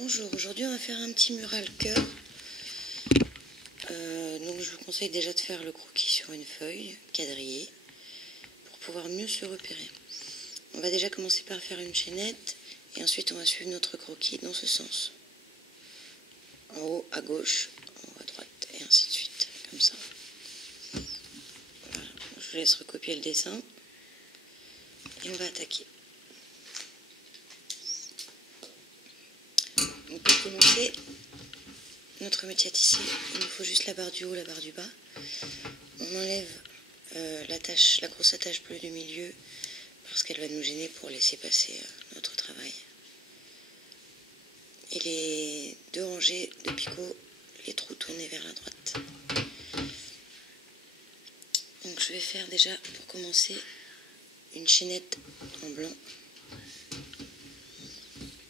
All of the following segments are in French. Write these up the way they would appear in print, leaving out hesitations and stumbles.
Bonjour, aujourd'hui on va faire un petit mural cœur. Donc je vous conseille déjà de faire le croquis sur une feuille quadrillée pour pouvoir mieux se repérer. On va déjà commencer par faire une chaînette et ensuite on va suivre notre croquis dans ce sens. En haut à gauche, en haut à droite et ainsi de suite, comme ça. Voilà. Je vous laisse recopier le dessin et on va attaquer. Donc pour commencer notre métier à tisser, il nous faut juste la barre du haut, la barre du bas. On enlève la grosse attache bleue du milieu parce qu'elle va nous gêner pour laisser passer notre travail. Et les deux rangées de picots, les trous tournés vers la droite. Donc je vais faire déjà pour commencer une chaînette en blanc.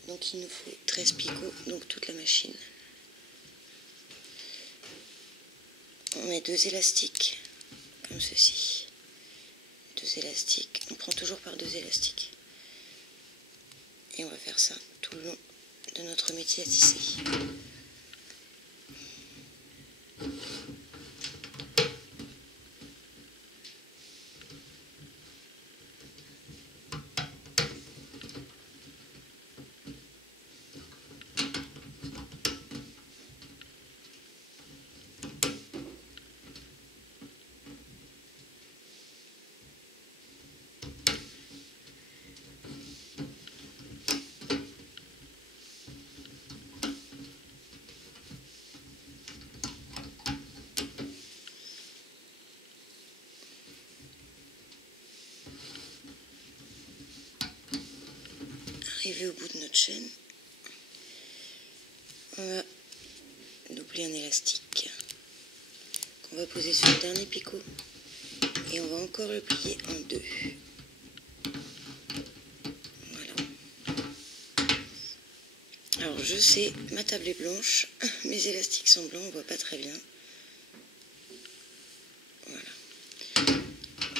Donc il nous faut 13 picots, donc toute la machine. On met 2 élastiques, comme ceci. 2 élastiques, on prend toujours par 2 élastiques. Et on va faire ça tout le long de notre métier à tisser. Arrivé au bout de notre chaîne, on va doubler un élastique qu'on va poser sur le dernier picot et on va encore le plier en 2. Voilà. Alors je sais, ma table est blanche, mes élastiques sont blancs, on voit pas très bien. Voilà.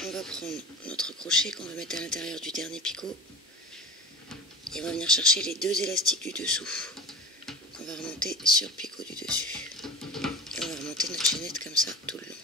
On va prendre notre crochet qu'on va mettre à l'intérieur du dernier picot. Et on va venir chercher les 2 élastiques du dessous qu'on va remonter sur le picot du dessus. Et on va remonter notre chaînette comme ça tout le long.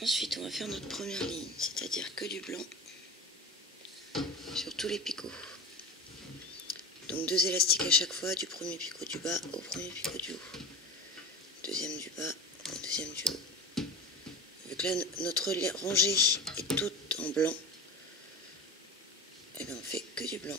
Ensuite, on va faire notre première ligne, c'est-à-dire que du blanc sur tous les picots. Donc 2 élastiques à chaque fois, du premier picot du bas au premier picot du haut. Deuxième du bas au deuxième du haut. Vu que là, notre rangée est toute en blanc, et bien on fait que du blanc.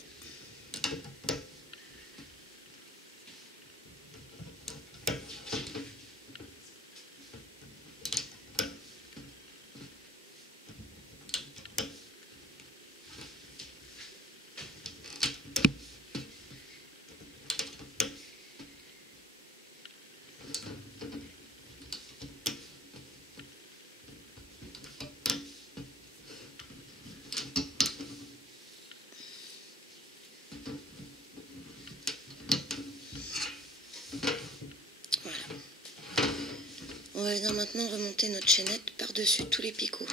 On va venir maintenant remonter notre chaînette par-dessus tous les picots.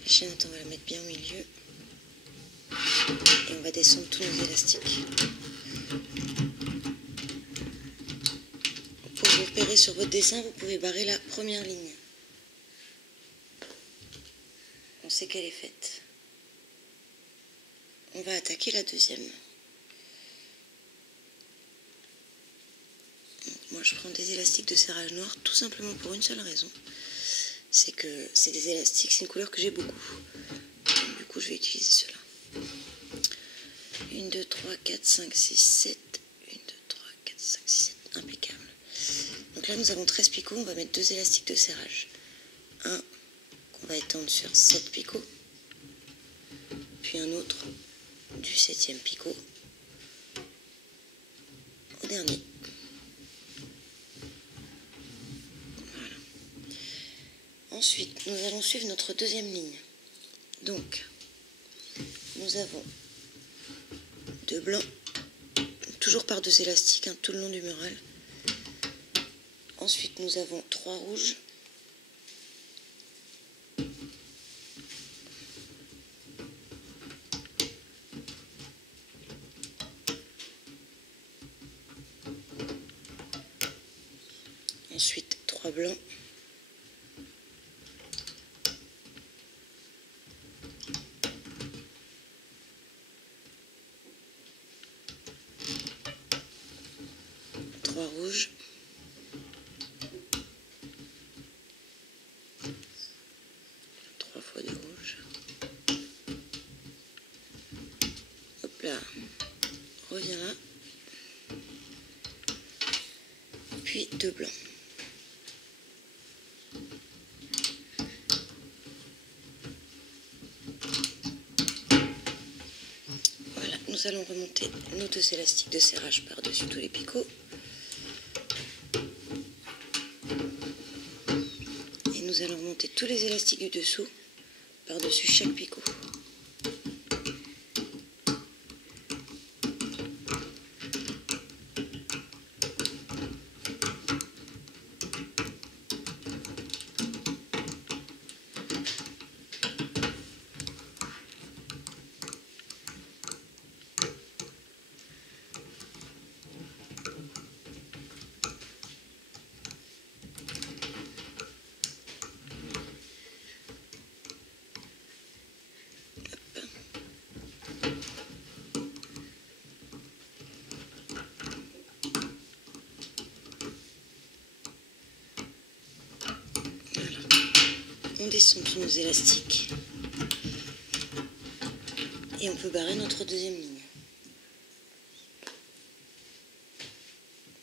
La chaînette, on va la mettre bien au milieu. Et on va descendre tous nos élastiques. Pour vous repérer sur votre dessin, vous pouvez barrer la première ligne. On sait qu'elle est faite. On va attaquer la deuxième. moi je prends des élastiques de serrage noir tout simplement pour une seule raison. C'est que c'est des élastiques, c'est une couleur que j'ai beaucoup. Donc, du coup je vais utiliser cela. 1, 2, 3, 4, 5, 6, 7. 1, 2, 3, 4, 5, 6, 7. Impeccable. Donc là nous avons 13 picots, on va mettre 2 élastiques de serrage. Un qu'on va étendre sur 7 picots. Puis un autre du 7e picot au dernier. Voilà. Ensuite, nous allons suivre notre deuxième ligne. Donc, nous avons 2 blancs, toujours par 2 élastiques, hein, tout le long du mural. Ensuite, nous avons 3 rouges. Ensuite, 3 blancs. Trois rouges. Trois fois 2 rouges. Hop là. Reviens là. Puis 2 blancs. Voilà, nous allons remonter nos 2 élastiques de serrage par-dessus tous les picots. Et nous allons remonter tous les élastiques du dessous par-dessus chaque picot. On descend tous nos élastiques et on peut barrer notre deuxième ligne.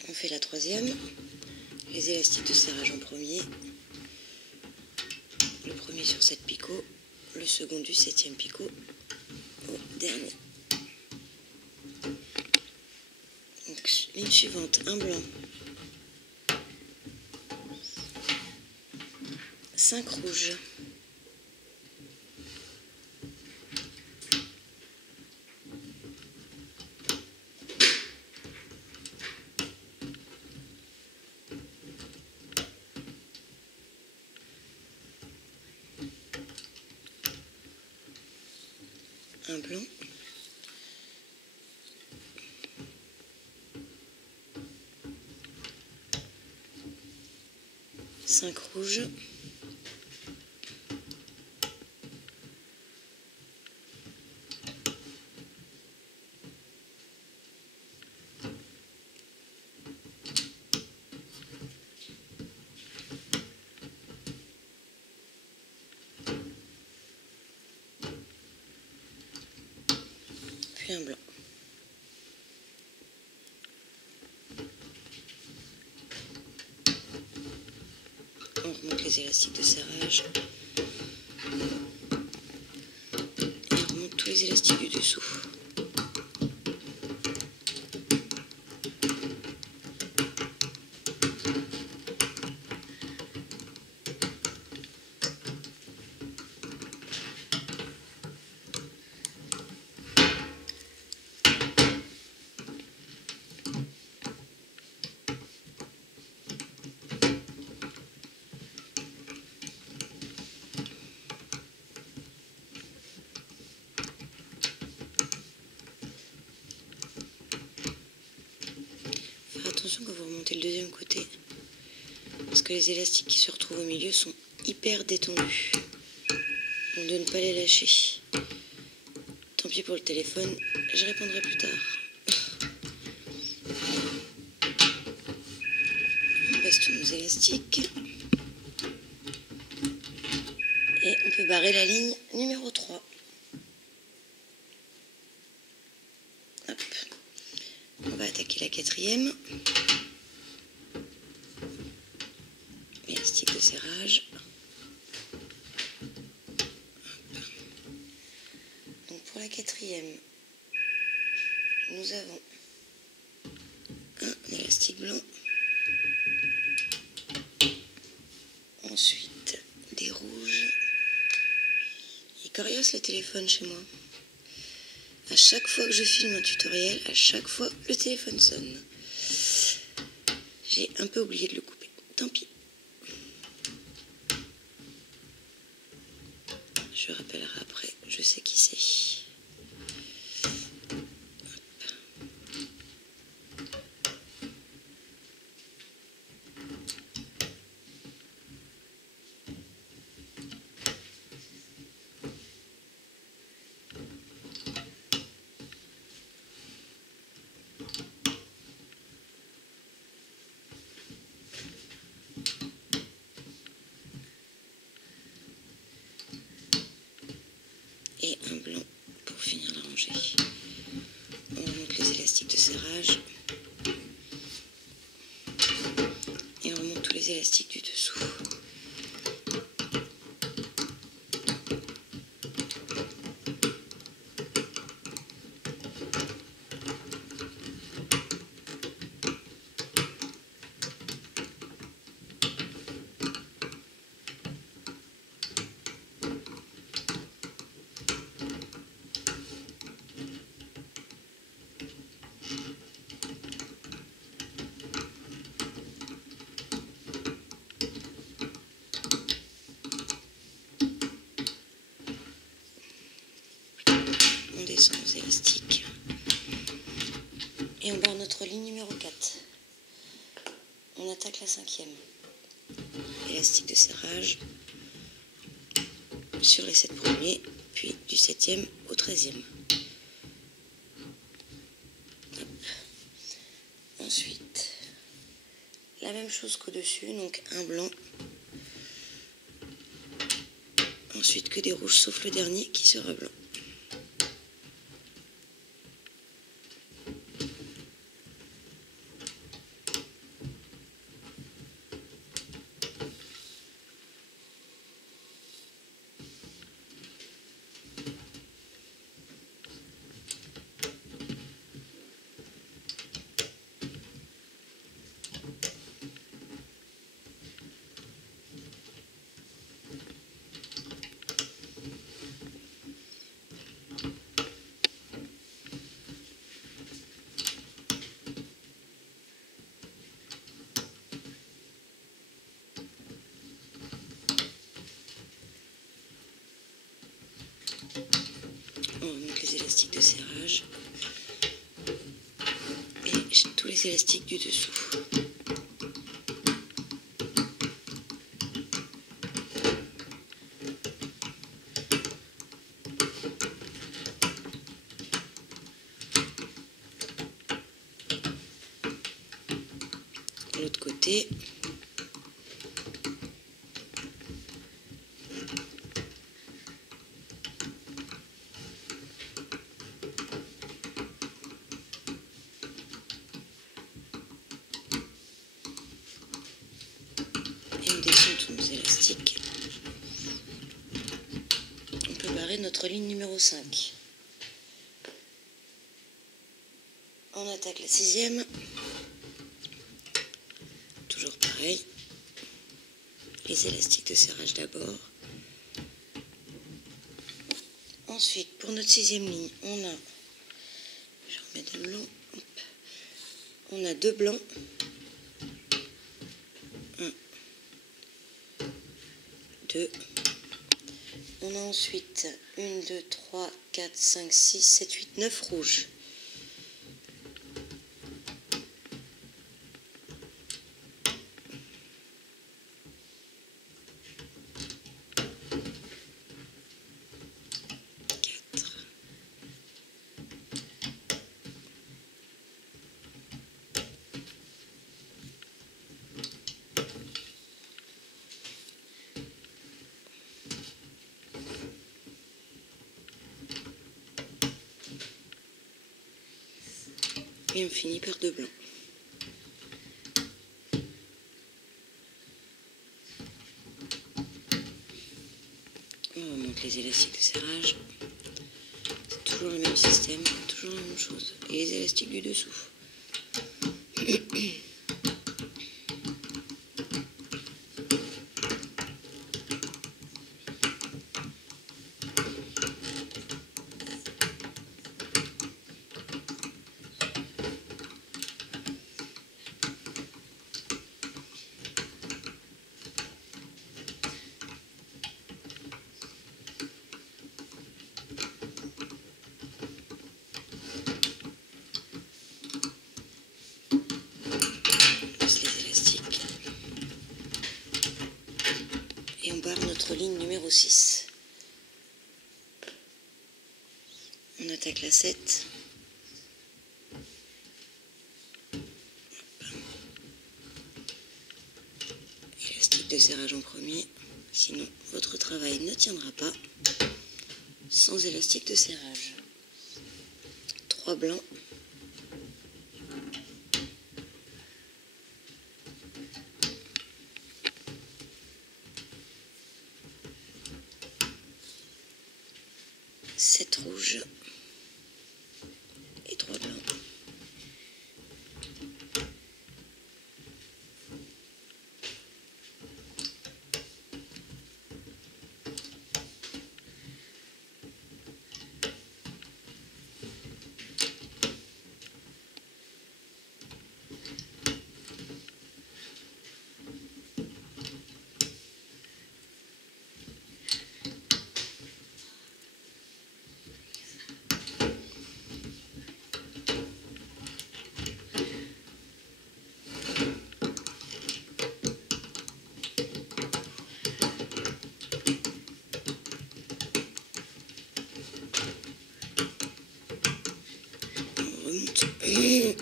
On fait la troisième, les élastiques de serrage en premier, le premier sur 7 picots, le second du 7e picot au dernier. Donc, ligne suivante, un blanc, 5 rouges, un blanc, 5 rouges, puis un blanc. On remonte les élastiques de serrage et on remonte tous les élastiques du dessous. Attention quand vous remontez le deuxième côté, parce que les élastiques qui se retrouvent au milieu sont hyper détendus. Donc de ne pas les lâcher. Tant pis pour le téléphone, je répondrai plus tard. place tous nos élastiques. Et on peut barrer la ligne numéro 3. Hop. On va attaquer la 4e. Élastique de serrage. Hop. Donc pour la 4e, nous avons un élastique blanc. Ensuite, des rouges. Il coriace le téléphone chez moi. À chaque fois que je filme un tutoriel, à chaque fois le téléphone sonne. J'ai un peu oublié de le couper. Tant pis. Je rappellerai après, je sais qui c'est. Et un blanc pour finir la rangée. On remonte les élastiques de serrage et on remonte tous les élastiques du dessous. On descend nos élastiques et on barre notre ligne numéro 4. On attaque la 5e. Élastique de serrage sur les 7 premiers, puis du 7e au 13e. Hop. Ensuite, la même chose qu'au-dessus, donc un blanc. Ensuite que des rouges, sauf le dernier qui sera blanc. On remonte les élastiques de serrage et tous les élastiques du dessous. De l'autre côté, et on descend tous nos élastiques. On peut barrer notre ligne numéro 5. On attaque la 6e. Toujours pareil. Les élastiques de serrage d'abord. Ensuite, pour notre 6e ligne, on a, je remets des blancs, hop. On a 2 blancs, 1, 2, on a ensuite 1, 2, 3, 4, 5, 6, 7, 8, 9 rouges. et on finit par 2 blancs. On remonte les élastiques de serrage. C'est toujours le même système, toujours la même chose. Et les élastiques du dessous. Et on barre notre ligne numéro 6. On attaque la 7. Élastique de serrage en premier, sinon votre travail ne tiendra pas sans élastique de serrage. 3 blancs. Sept rouges et 3 blancs.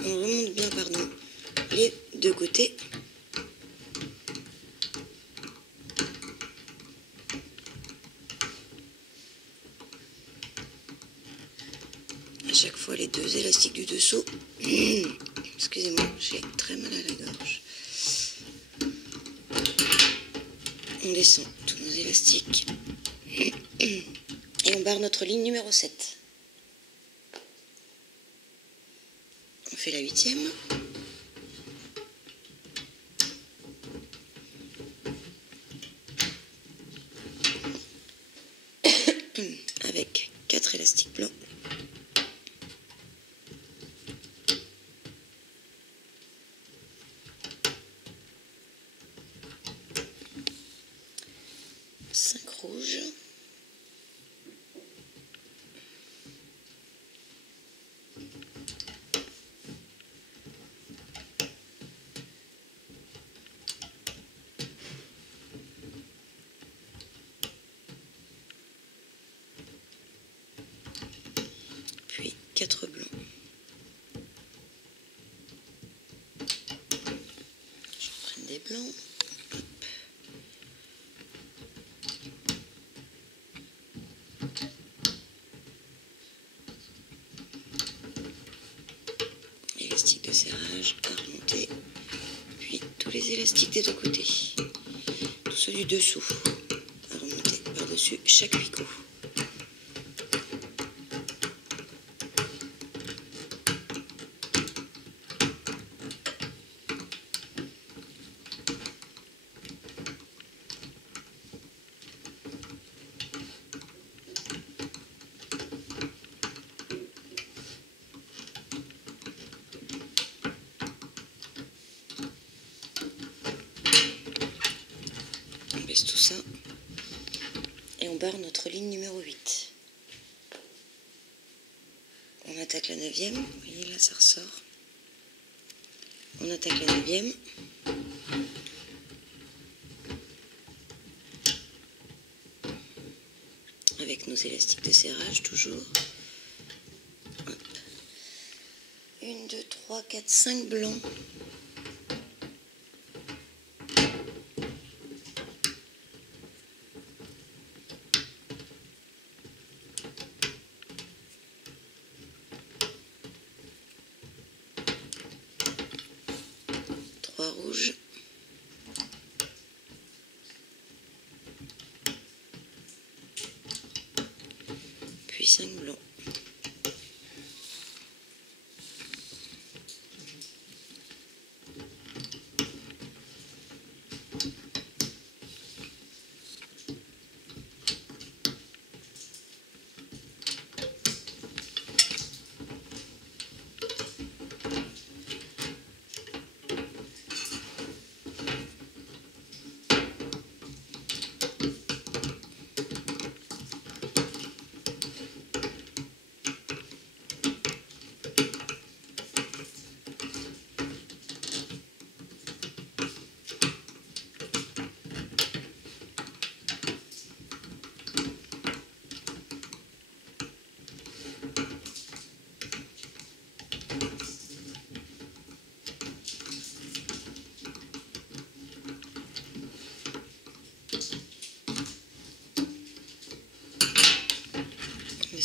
On remonte bien, pardon, les deux côtés. À chaque fois les deux élastiques du dessous. Excusez-moi, j'ai très mal à la gorge. On descend tous nos élastiques. Et on barre notre ligne numéro 7. On fait la 8e. Avec 4 élastiques blancs. Cinq rouges. Puis 4 blancs. Je reprends des blancs. Hop. Élastique de serrage à remonter. Puis tous les élastiques des deux côtés. Tous ceux du dessous à remonter par-dessus chaque picot. On baisse tout ça et on barre notre ligne numéro 8. On attaque la 9e, vous voyez là ça ressort. On attaque la 9e. Avec nos élastiques de serrage toujours. Hop. 1, 2, 3, 4, 5 blancs.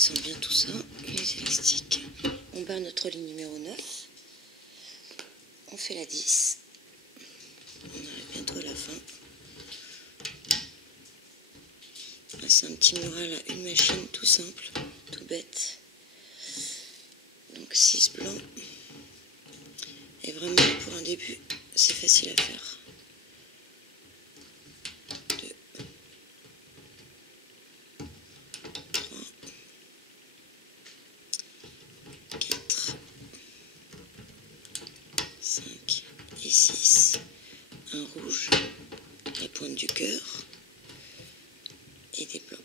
descend bien tout ça, les élastiques. On barre notre ligne numéro 9. On fait la 10. On arrive bientôt à la fin. C'est un petit mural à une machine, tout simple, tout bête. Donc 6 blancs. Et vraiment, pour un début, c'est facile à faire. 2, 3, 4, 5 et 6. Un rouge, la pointe du cœur et des blancs.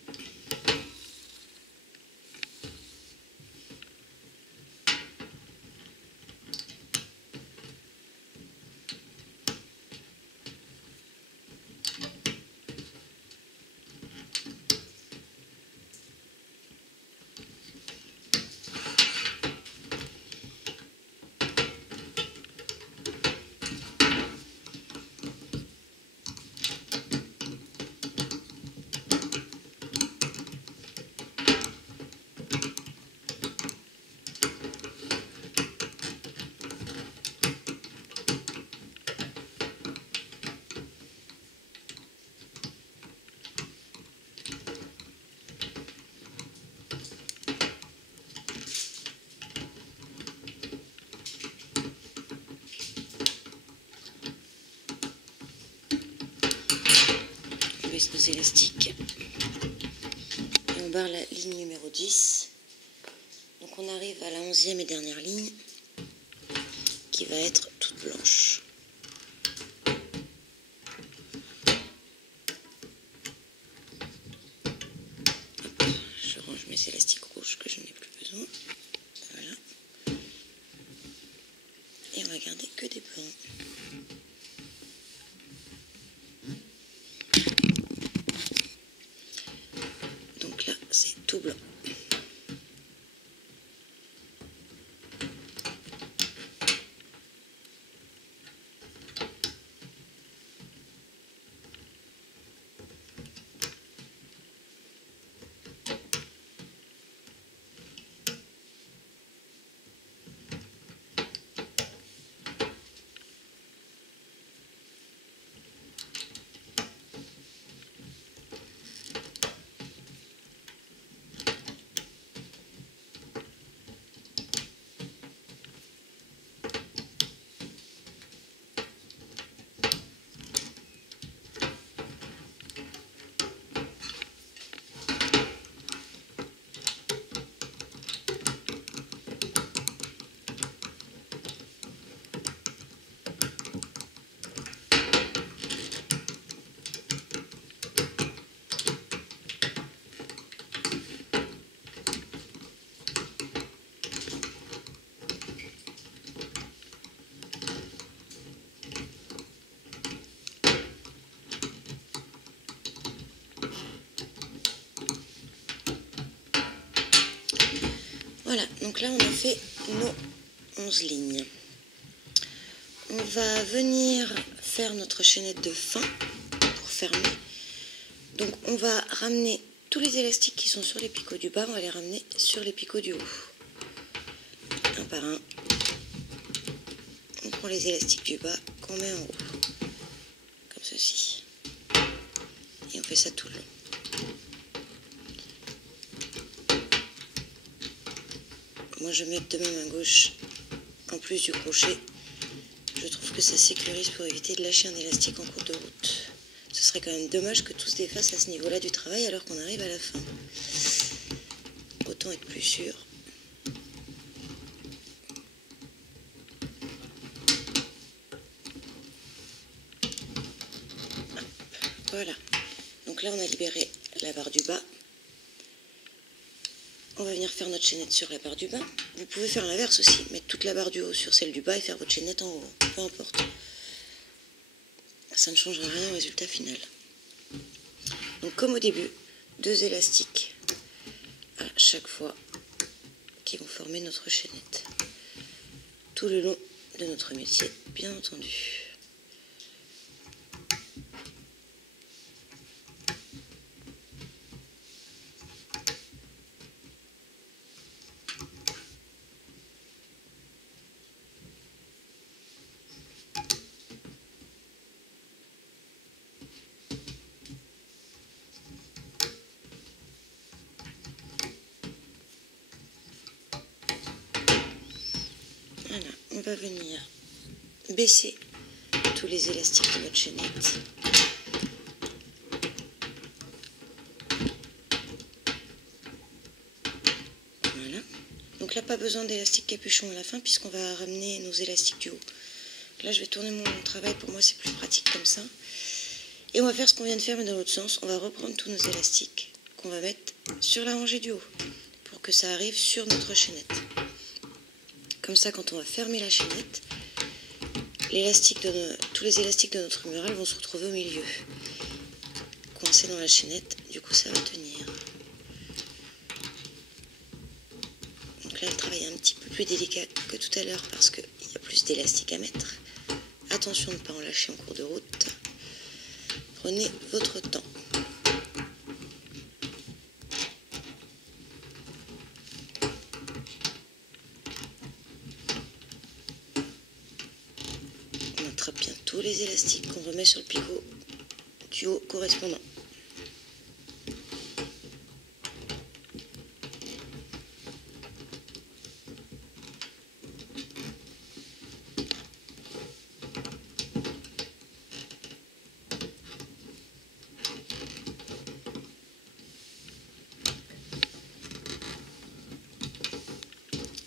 On baisse nos élastiques et on barre la ligne numéro 10. Donc on arrive à la 11e et dernière ligne qui va être toute blanche. Hop, je range mes élastiques rouges que je n'ai plus besoin. Voilà. Et on va garder que des blancs. Donc là, c'est tout blanc. Voilà, donc là on a fait nos 11 lignes. On va venir faire notre chaînette de fin pour fermer. Donc on va ramener tous les élastiques qui sont sur les picots du bas, on va les ramener sur les picots du haut. Un par un. On prend les élastiques du bas qu'on met en haut. Comme ceci. Et on fait ça tout le long. Moi je mets de ma main gauche en plus du crochet. Je trouve que ça sécurise pour éviter de lâcher un élastique en cours de route. Ce serait quand même dommage que tout se défasse à ce niveau-là du travail alors qu'on arrive à la fin. Autant être plus sûr. Hop, voilà. Donc là on a libéré la barre du bas. On va venir faire notre chaînette sur la barre du bas. Vous pouvez faire l'inverse aussi, mettre toute la barre du haut sur celle du bas et faire votre chaînette en haut. Peu importe. Ça ne changera rien au résultat final. Donc comme au début, 2 élastiques à chaque fois qui vont former notre chaînette. Tout le long de notre métier, bien entendu. va venir baisser tous les élastiques de notre chaînette. Voilà. Donc là, pas besoin d'élastique capuchon à la fin puisqu'on va ramener nos élastiques du haut. Là, je vais tourner mon travail. Pour moi, c'est plus pratique comme ça. Et on va faire ce qu'on vient de faire, mais dans l'autre sens. On va reprendre tous nos élastiques qu'on va mettre sur la rangée du haut pour que ça arrive sur notre chaînette. Comme ça, quand on va fermer la chaînette, tous les élastiques de notre mural vont se retrouver au milieu, coincés dans la chaînette. Du coup, ça va tenir. Donc là, le travail est un petit peu plus délicat que tout à l'heure parce qu'il y a plus d'élastique à mettre. Attention de ne pas en lâcher en cours de route. Prenez votre temps. On attrape bien tous les élastiques qu'on remet sur le picot du haut correspondant.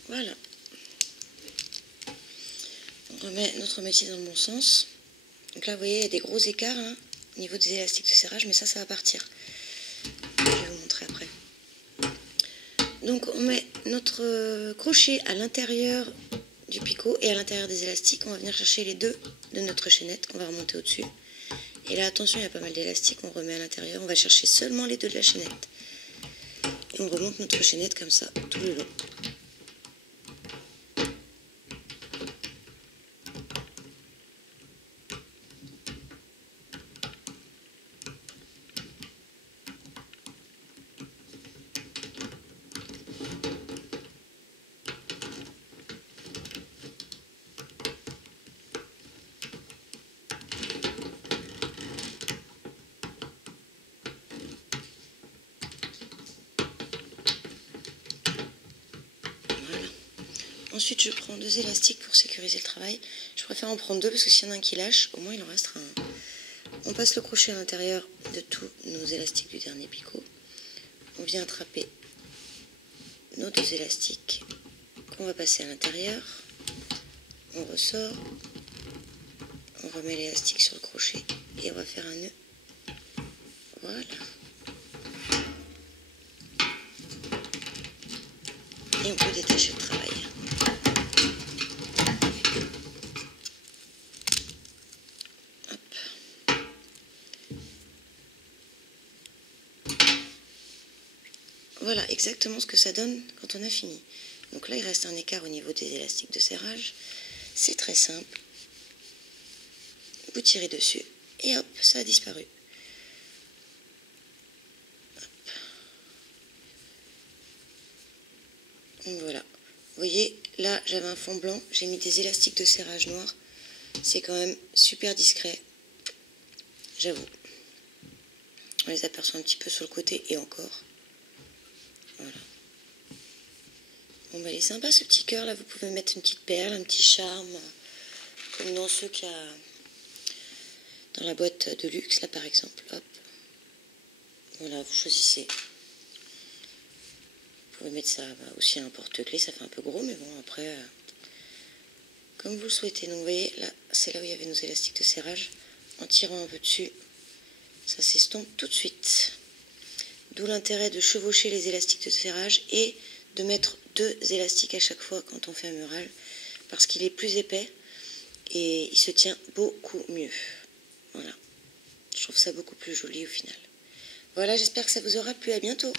Voilà. On remet notre métier dans le bon sens. Donc là, vous voyez, il y a des gros écarts hein, au niveau des élastiques de serrage, mais ça va partir. Je vais vous montrer après. Donc, on met notre crochet à l'intérieur du picot et à l'intérieur des élastiques. On va venir chercher les deux de notre chaînette qu'on va remonter au-dessus. Et là, attention, il y a pas mal d'élastiques. On remet à l'intérieur. On va chercher seulement les deux de la chaînette. Et on remonte notre chaînette comme ça, tout le long. Ensuite, je prends deux élastiques pour sécuriser le travail. Je préfère en prendre deux parce que s'il y en a un qui lâche, au moins il en restera un. On passe le crochet à l'intérieur de tous nos élastiques du dernier picot. On vient attraper nos deux élastiques qu'on va passer à l'intérieur. On ressort. On remet l'élastique sur le crochet et on va faire un nœud. Voilà. Et on peut détacher le travail. Voilà exactement ce que ça donne quand on a fini. Donc là, il reste un écart au niveau des élastiques de serrage. C'est très simple. Vous tirez dessus et hop, ça a disparu. Hop. Donc voilà. Vous voyez, là, j'avais un fond blanc. J'ai mis des élastiques de serrage noir. C'est quand même super discret. J'avoue. On les aperçoit un petit peu sur le côté et encore. Voilà. Bon, bah, il est sympa ce petit cœur là. Vous pouvez mettre une petite perle, un petit charme, comme dans ceux qu'il y a dans la boîte de luxe là par exemple. Hop. Voilà, vous choisissez. Vous pouvez mettre ça aussi à un porte-clés, ça fait un peu gros, mais bon après, comme vous le souhaitez. Donc vous voyez, là, c'est là où il y avait nos élastiques de serrage. En tirant un peu dessus, ça s'estompe tout de suite. D'où l'intérêt de chevaucher les élastiques de serrage et de mettre deux élastiques à chaque fois quand on fait un mural, parce qu'il est plus épais et il se tient beaucoup mieux. Voilà. Je trouve ça beaucoup plus joli au final. Voilà, j'espère que ça vous aura plu. À bientôt.